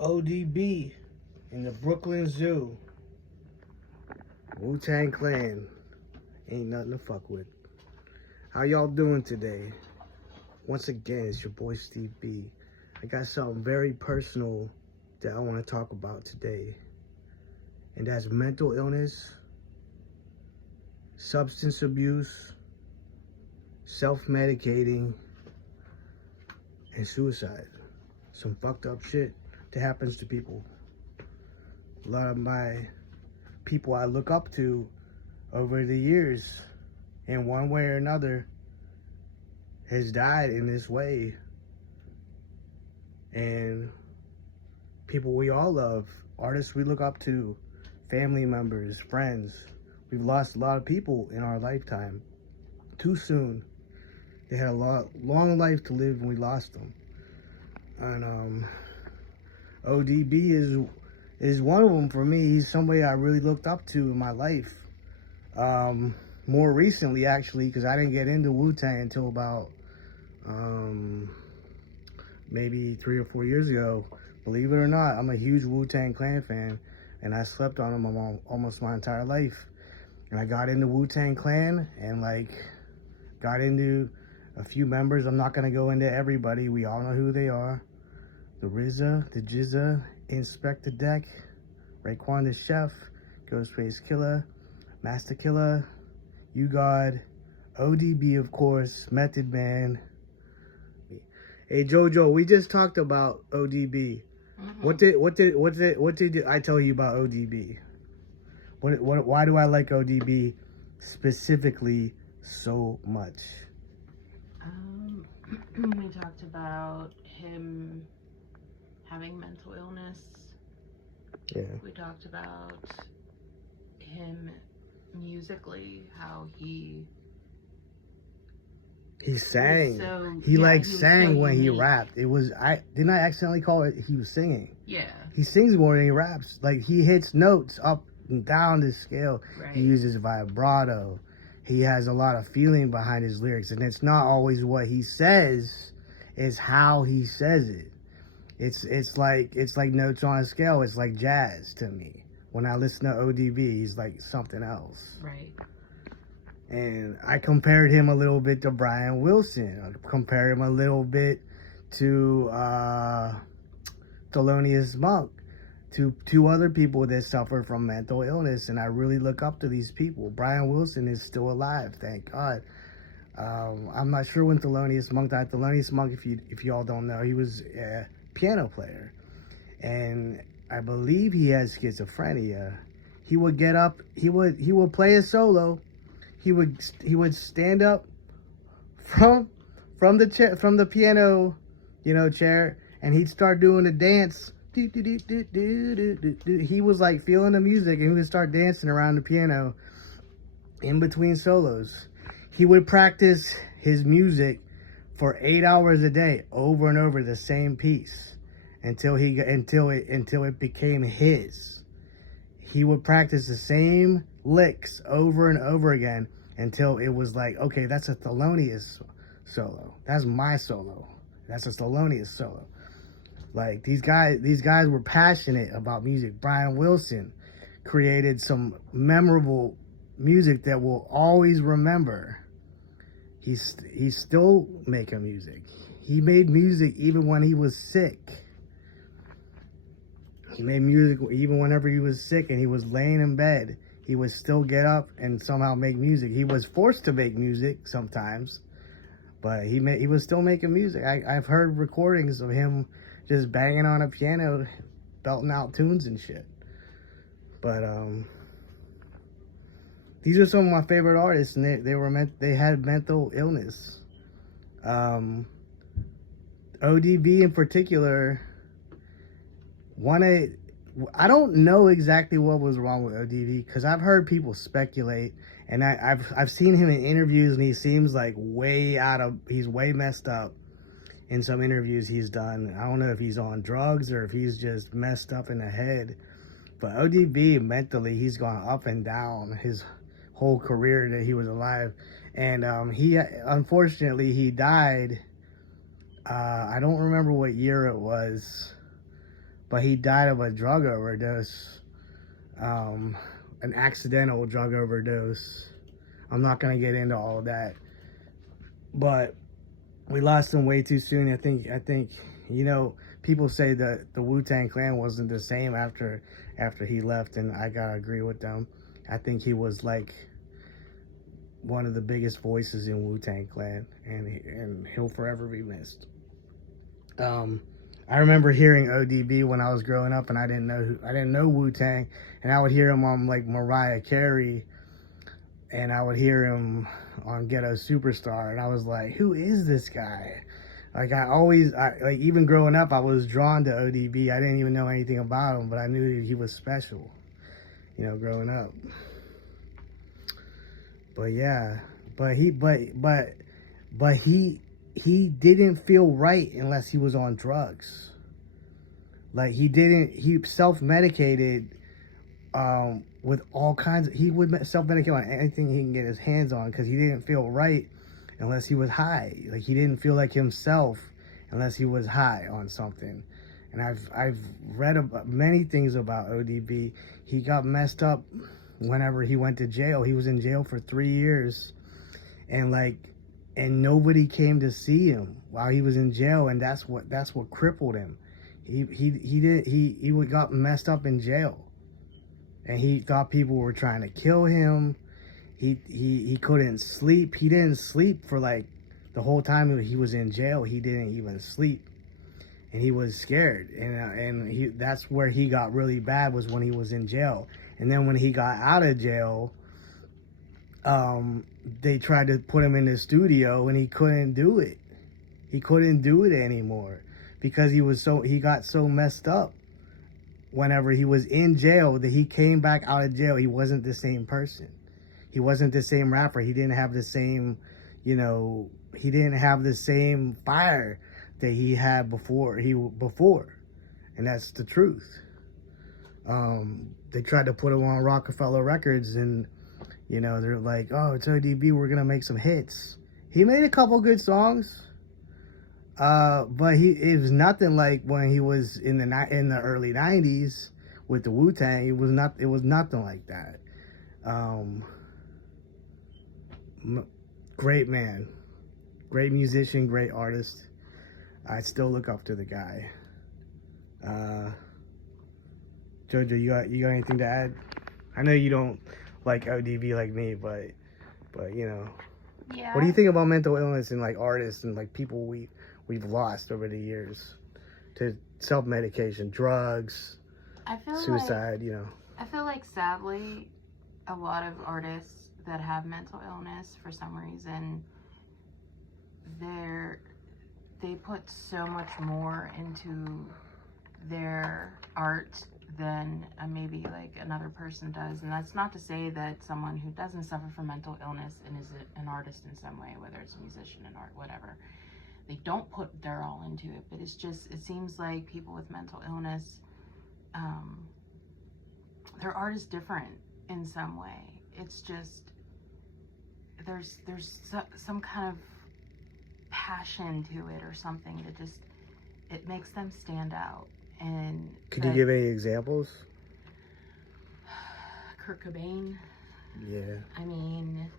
ODB in the Brooklyn Zoo. Wu-Tang Clan. Ain't nothing to fuck with. How y'all doing today? Once again, it's your boy Steve B. I got something very personal that I want to talk about today. And that's mental illness, substance abuse, self-medicating, and suicide. Some fucked up shit that happens to people. A lot of my people I look up to over the years, in one way or another, has died in this way. And people we all love, artists we look up to, family members, friends. We've lost a lot of people in our lifetime. Too soon. They had a long life to live and we lost them. And ODB is one of them for me. He's somebody I really looked up to in my life. More recently, actually, because I didn't get into Wu-Tang until about maybe 3 or 4 years ago. Believe it or not, I'm a huge Wu-Tang Clan fan, and I slept on them almost my entire life. And I got into Wu-Tang Clan and got into a few members. I'm not gonna go into everybody. We all know who they are. The RZA, the Jizza, Inspector Deck, Raekwon the Chef, Ghostface Killah, Master Killer, U-God, ODB, of course, Method Man. Hey Jojo, we just talked about ODB. Mm-hmm. What did I tell you about ODB? Why do I like ODB specifically so much? We talked about him having mental illness. Yeah. We talked about him musically, how he sang. so He yeah, he was sang so when he unique. rapped. It was I accidentally call it he was singing. Yeah, He sings more than he raps. Like he hits notes up and down the scale. right. He uses vibrato. He has a lot of feeling behind his lyrics, and it's not always what he says, it's how he says it. It's like notes on a scale. It's like jazz to me. When I listen to ODB, he's like something else. Right. And I compared him a little bit to Brian Wilson. I compared him a little bit to Thelonious Monk, to two other people that suffer from mental illness, and I really look up to these people. Brian Wilson is still alive, thank God. I'm not sure when Thelonious Monk died. Thelonious Monk, if y'all don't know, he was a piano player, and I believe he has schizophrenia. He would get up, he would play a solo. He would stand up from the piano, chair, and he'd start doing a dance. He was like feeling the music, and he would start dancing around the piano in between solos. He would practice his music for 8 hours a day, over and over the same piece, until it became his. He would practice the same licks over and over again until it was like, okay, that's a Thelonious solo. That's my solo. That's a Thelonious solo. Like these guys were passionate about music. Brian Wilson created some memorable music that we'll always remember. He's still making music. He made music even when he was sick. He made music even whenever he was sick and he was laying in bed. He would still get up and somehow make music. He was forced to make music sometimes, but he was still making music. I've heard recordings of him just banging on a piano, belting out tunes and shit. But these are some of my favorite artists, and they had mental illness. ODB in particular. I don't know exactly what was wrong with ODB because I've heard people speculate, and I've seen him in interviews, and he seems like he's way messed up in some interviews he's done. I don't know if he's on drugs or if he's just messed up in the head, but ODB mentally, he's gone up and down his whole career that he was alive, and he unfortunately he died. I don't remember what year it was. but he died of a drug overdose, an accidental drug overdose. I'm not gonna get into all of that, but we lost him way too soon. I think people say that the Wu-Tang Clan wasn't the same after he left, and I gotta agree with them. I think he was like one of the biggest voices in Wu-Tang Clan, and he'll forever be missed. I remember hearing ODB when I was growing up, and I didn't know Wu-Tang, and I would hear him on like Mariah Carey, and I would hear him on Ghetto Superstar, and I was like, who is this guy? Like like even growing up, I was drawn to ODB. I didn't even know anything about him, but I knew he was special, growing up. But yeah, but he didn't feel right unless he was on drugs. Like he self-medicated with all kinds he would self-medicate on anything he can get his hands on, because he didn't feel right unless he was high. Like he didn't feel like himself unless he was high on something. And I've read about many things about ODB. He got messed up whenever he went to jail. He was in jail for 3 years, and nobody came to see him while he was in jail, and that's what crippled him. He got messed up in jail, and he thought people were trying to kill him. He couldn't sleep. He didn't sleep for like the whole time he was in jail. He didn't even sleep, and he was scared. And that's where he got really bad, was when he was in jail. And then when he got out of jail, they tried to put him in the studio, and he couldn't do it. He couldn't do it anymore because he got so messed up. Whenever he was in jail, that he came back out of jail, he wasn't the same person. He wasn't the same rapper. He didn't have the same, he didn't have the same fire that he had before. And that's the truth. They tried to put him on Rockefeller Records, and they're like, oh, it's ODB, we're gonna make some hits. He made a couple good songs, but it was nothing like when he was in the early 90s with the Wu-Tang. It was nothing like that. Great man, great musician, great artist. I still look up to the guy. Jojo, you got anything to add? I know you don't like ODB like me, but Yeah. what do you think about mental illness and like artists and like people we've lost over the years to self-medication, drugs, suicide? I feel like sadly, a lot of artists that have mental illness, for some reason, they put so much more into their art than maybe like another person does. And that's not to say that someone who doesn't suffer from mental illness and is an artist in some way, whether it's a musician, an art, whatever, they don't put their all into it. But it's just, it seems like people with mental illness, their art is different in some way. It's just, there's some kind of passion to it or something that just, it makes them stand out. And could you give any examples? Kurt Cobain. Yeah. I mean,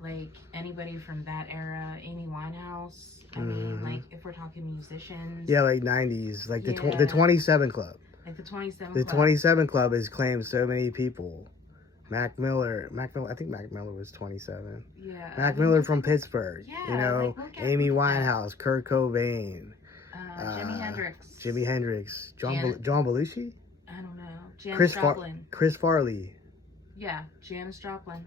like anybody from that era, Amy Winehouse. I mean, like if we're talking musicians. Yeah, like 90s, like the 27 Club. Like the 27 The Club. 27 Club has claimed so many people. Mac Miller, I think Mac Miller was 27. Yeah. Mac Miller from Pittsburgh. Yeah, Amy Winehouse, Kurt Cobain. Jimi Hendrix. John Belushi? I don't know. Janis Joplin. Chris Farley. Yeah, Janis Joplin.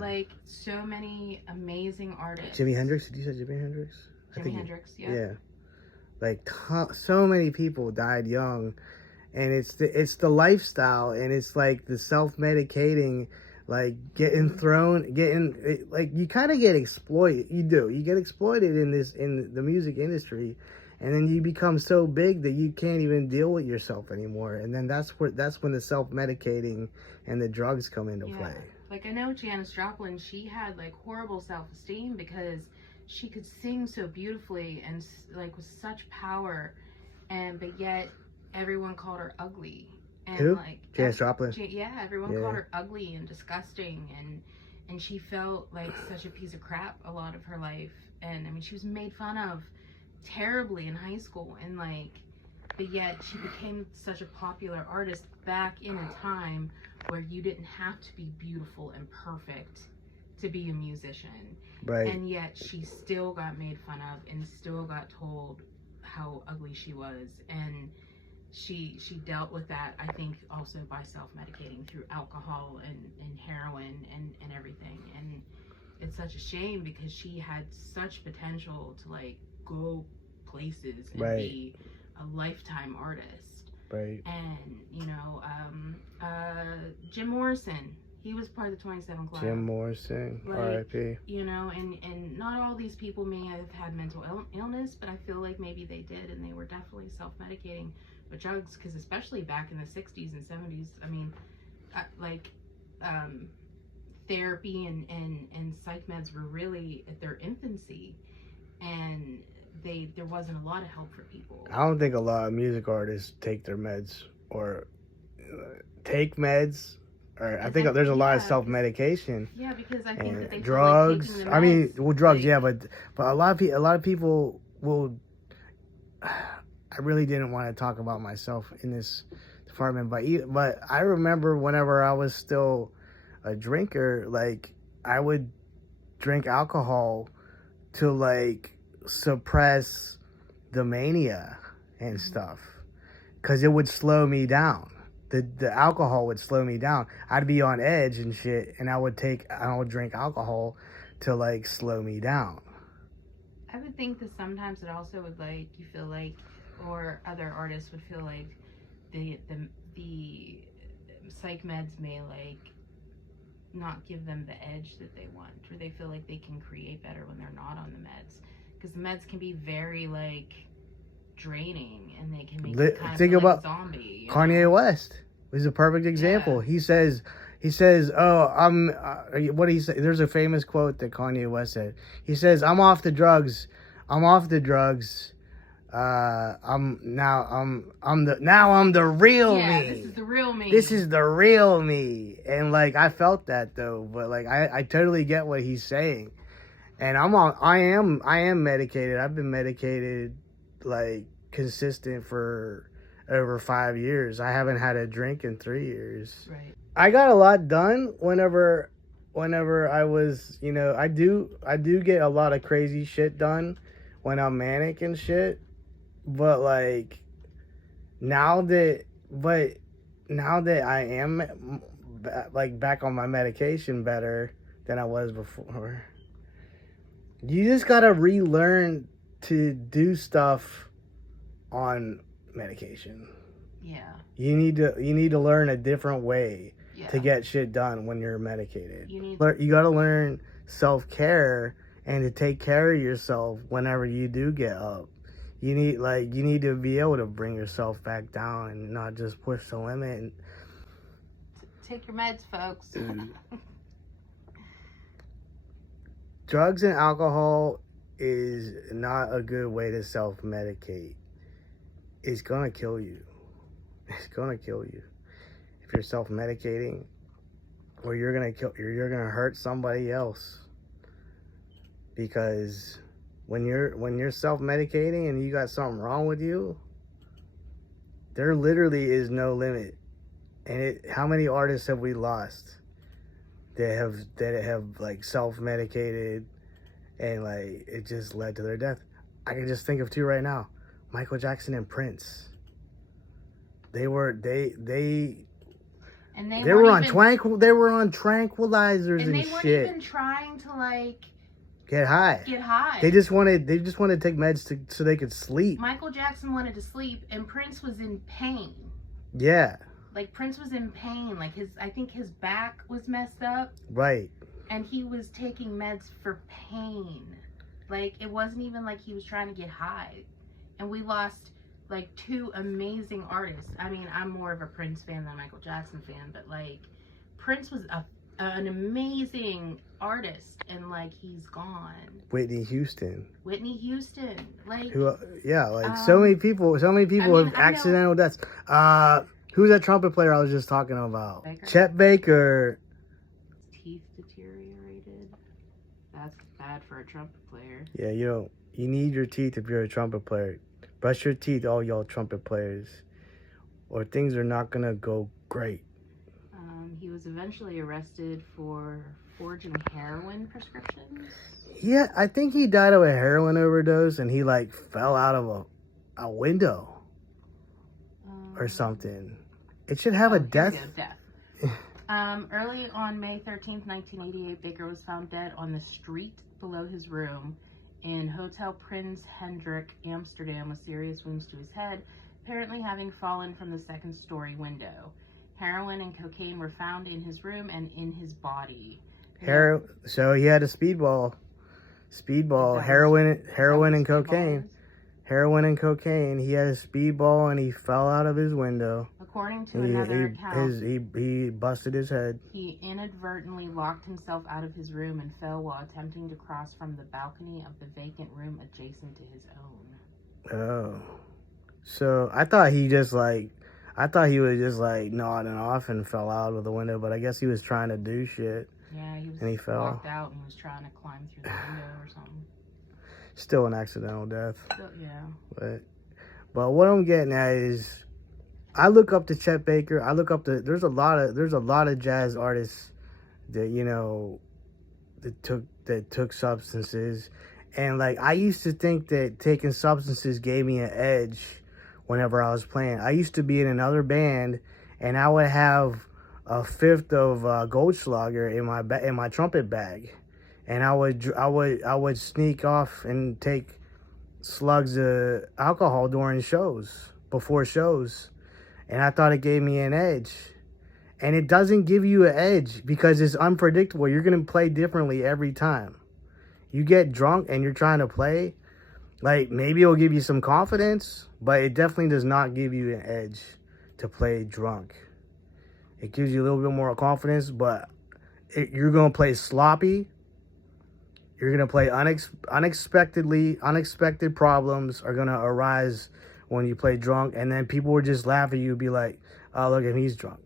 Like so many amazing artists. Jimi Hendrix? Did you say Jimi Hendrix? Jimi Hendrix, yeah. Yeah. Like so many people died young, and it's the lifestyle, and it's like the self-medicating, like like you kind of get exploited. You get exploited in the music industry, and then you become so big that you can't even deal with yourself anymore. And then that's when the self-medicating and the drugs come into play. Like I know Janis Joplin, she had like horrible self-esteem because she could sing so beautifully and like with such power, but yet everyone called her ugly. And Who? like Janis Joplin. Yeah, everyone Yeah. called her ugly and disgusting, and she felt like such a piece of crap a lot of her life. And I mean, she was made fun of terribly in high school, and like, but yet she became such a popular artist back in a time where you didn't have to be beautiful and perfect to be a musician. Right. And yet she still got made fun of and still got told how ugly she was. And she dealt with that, I think, also by self-medicating through alcohol and heroin and everything. And it's such a shame because she had such potential to like go places and Right. be a lifetime artist. Right. And you know, Jim Morrison, he was part of the 27 Club. Jim Morrison, Like, R.I.P. You know, and not all these people may have had mental illness, but I feel like maybe they did, and they were definitely self-medicating with drugs, because especially back in the 60s and 70s, I mean, therapy and psych meds were really at their infancy, and there wasn't a lot of help for people. I don't think a lot of music artists take their meds or take meds. Or I think there's a lot of self-medication. Yeah, because I think that they drugs. Feel like taking the I mean, meds, well, drugs, like, yeah, but a lot of people will. I really didn't want to talk about myself in this department, but I remember whenever I was still a drinker, like I would drink alcohol to like suppress the mania and stuff, because it would slow me down. The alcohol would slow me down. I'd be on edge and shit, and I would drink alcohol to like slow me down. I would think that sometimes it also would, like, you feel like, or other artists would feel like the psych meds may like not give them the edge that they want, or they feel like they can create better when they're not on the meds, because the meds can be very like draining, and they can make you kind of feel like a zombie. Kanye West is a perfect example. Yeah. He says, "Oh, what did he say?" There's a famous quote that Kanye West said. He says, "I'm off the drugs. I'm off the drugs. I'm the real me. This is the real me. This is the real me." And like I felt that though, but like I totally get what he's saying. And I am medicated. I've been medicated like consistent for over 5 years. I haven't had a drink in 3 years. Right. I got a lot done whenever I was, you know, I do get a lot of crazy shit done when I'm manic and shit. But like now that I am like back on my medication better than I was before. You just gotta relearn to do stuff on medication. Yeah. You need to learn a different way to get shit done when you're medicated. You gotta learn self-care and to take care of yourself whenever you do get up. You need to be able to bring yourself back down and not just push the limit. Take your meds, folks. Drugs and alcohol is not a good way to self-medicate. It's gonna kill you. It's gonna kill you if you're self-medicating, or you're gonna hurt somebody else. Because when you're self-medicating and you got something wrong with you, there literally is no limit. And how many artists have we lost that have like self-medicated and like it just led to their death? I can just think of two right now. Michael Jackson and Prince. They were on tranquilizers and shit. And they weren't even trying to like get high. They just wanted to take meds so they could sleep. Michael Jackson wanted to sleep, and Prince was in pain. Yeah. Like Prince was in pain. Like I think his back was messed up. Right. And he was taking meds for pain. Like it wasn't even like he was trying to get high. And we lost like two amazing artists. I mean, I'm more of a Prince fan than a Michael Jackson fan, but like Prince was a an amazing artist, and like he's gone. Whitney Houston. Whitney Houston, like Who? Yeah, like so many people. So many people have accidental deaths. Who's that trumpet player I was just talking about? Baker? Chet Baker. Teeth deteriorated. That's bad for a trumpet player. Yeah, you need your teeth if you're a trumpet player. Brush your teeth, all y'all trumpet players, or things are not gonna go great. He was eventually arrested for forging heroin prescriptions. Yeah, I think he died of a heroin overdose, and he like fell out of a window or something. It should have a death. Early on May 13th, 1988, Baker was found dead on the street below his room in Hotel Prins Hendrik, Amsterdam, with serious wounds to his head, apparently having fallen from the second-story window. Heroin and cocaine were found in his room and in his body. So he had a speedball, heroin and cocaine. Heroin and cocaine. He had a speedball and he fell out of his window. According to another account, he busted his head. He inadvertently locked himself out of his room and fell while attempting to cross from the balcony of the vacant room adjacent to his own. Oh. So I thought he was just like nodding off and fell out of the window, but I guess he was trying to do shit. Yeah, he was and he fell. Walked out and was trying to climb through the window or something. Still an accidental death. Still, yeah. But what I'm getting at is, I look up to Chet Baker. I look up to there's a lot of jazz artists that that took substances, and like I used to think that taking substances gave me an edge whenever I was playing. I used to be in another band, and I would have a fifth of Goldschlager in my trumpet bag, and I would sneak off and take slugs of alcohol before shows, and I thought it gave me an edge. And it doesn't give you an edge because it's unpredictable. You're gonna play differently every time. You get drunk and you're trying to play, like maybe it'll give you some confidence, but it definitely does not give you an edge to play drunk. It gives you a little bit more confidence, but you're going to play sloppy. You're going to play unexpected problems are going to arise when you play drunk, and then people will just laugh at you, be like, oh, look at him, he's drunk.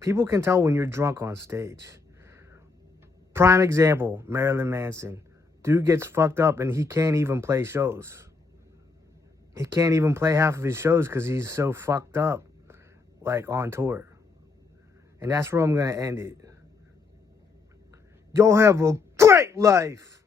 People can tell when you're drunk on stage. Prime example, Marilyn Manson. Dude gets fucked up and he can't even play shows. He can't even play half of his shows because he's so fucked up, like on tour. And that's where I'm going to end it. Y'all have a great life.